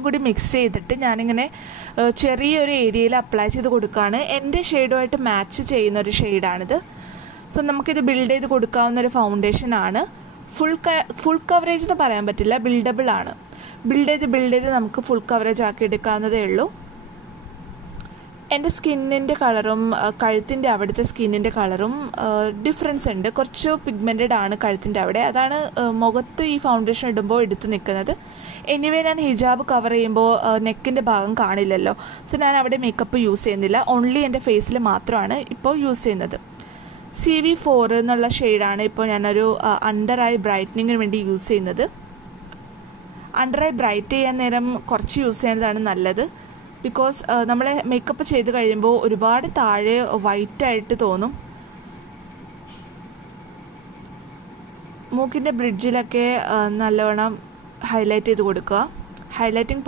കൂടി മിക്സ് ചെയ്തിട്ട് ഞാനിങ്ങനെ ചെറിയൊരു ഏരിയയിൽ അപ്ലൈ ചെയ്ത് കൊടുക്കുകയാണ്. എൻ്റെ ഷെയ്ഡുമായിട്ട് മാച്ച് ചെയ്യുന്ന ഒരു ഷെയ്ഡാണിത്. സോ നമുക്കിത് ബിൽഡ് ചെയ്ത് കൊടുക്കാവുന്ന ഒരു ഫൗണ്ടേഷനാണ്. ഫുൾ കവറേജ് എന്ന് പറയാൻ പറ്റില്ല, ബിൽഡബിൾ ആണ്. ബിൽഡ് ചെയ്ത് നമുക്ക് ഫുൾ കവറേജ് ആക്കി എടുക്കാവുന്നതേ ഉള്ളൂ. എൻ്റെ സ്കിന്നിൻ്റെ കളറും കഴുത്തിൻ്റെ അവിടുത്തെ സ്കിന്നിൻ്റെ കളറും ഡിഫറൻസ് ഉണ്ട്. കുറച്ച് പിഗ്മെൻറ്റഡ് ആണ് കഴുത്തിൻ്റെ അവിടെ. അതാണ് മുഖത്ത് ഈ ഫൗണ്ടേഷൻ ഇടുമ്പോൾ എടുത്ത് നിൽക്കുന്നത്. എനിവേ ഞാൻ ഹിജാബ് കവർ ചെയ്യുമ്പോൾ നെക്കിൻ്റെ ഭാഗം കാണില്ലല്ലോ. സോ ഞാൻ അവിടെ മേക്കപ്പ് യൂസ് ചെയ്യുന്നില്ല. ഓൺലി എൻ്റെ ഫേസിൽ മാത്രമാണ് ഇപ്പോൾ യൂസ് ചെയ്യുന്നത്. CV4 എന്നുള്ള ഷെയ്ഡാണ് ഇപ്പോൾ ഞാനൊരു അണ്ടർ ഐ ബ്രൈറ്റനിങ്ങിന് വേണ്ടി യൂസ് ചെയ്യുന്നത്. അണ്ടർ ഐ ബ്രൈറ്റ് ചെയ്യാൻ നേരം കുറച്ച് യൂസ് ചെയ്യുന്നതാണ് നല്ലത്. ബിക്കോസ് നമ്മൾ മേക്കപ്പ് ചെയ്ത് കഴിയുമ്പോൾ ഒരുപാട് താഴെ വൈറ്റായിട്ട് തോന്നും. മൂക്കിൻ്റെ ബ്രിഡ്ജിലൊക്കെ നല്ലവണ്ണം ഹൈലൈറ്റ് ചെയ്ത് കൊടുക്കുക. ഹൈലൈറ്റിംഗ്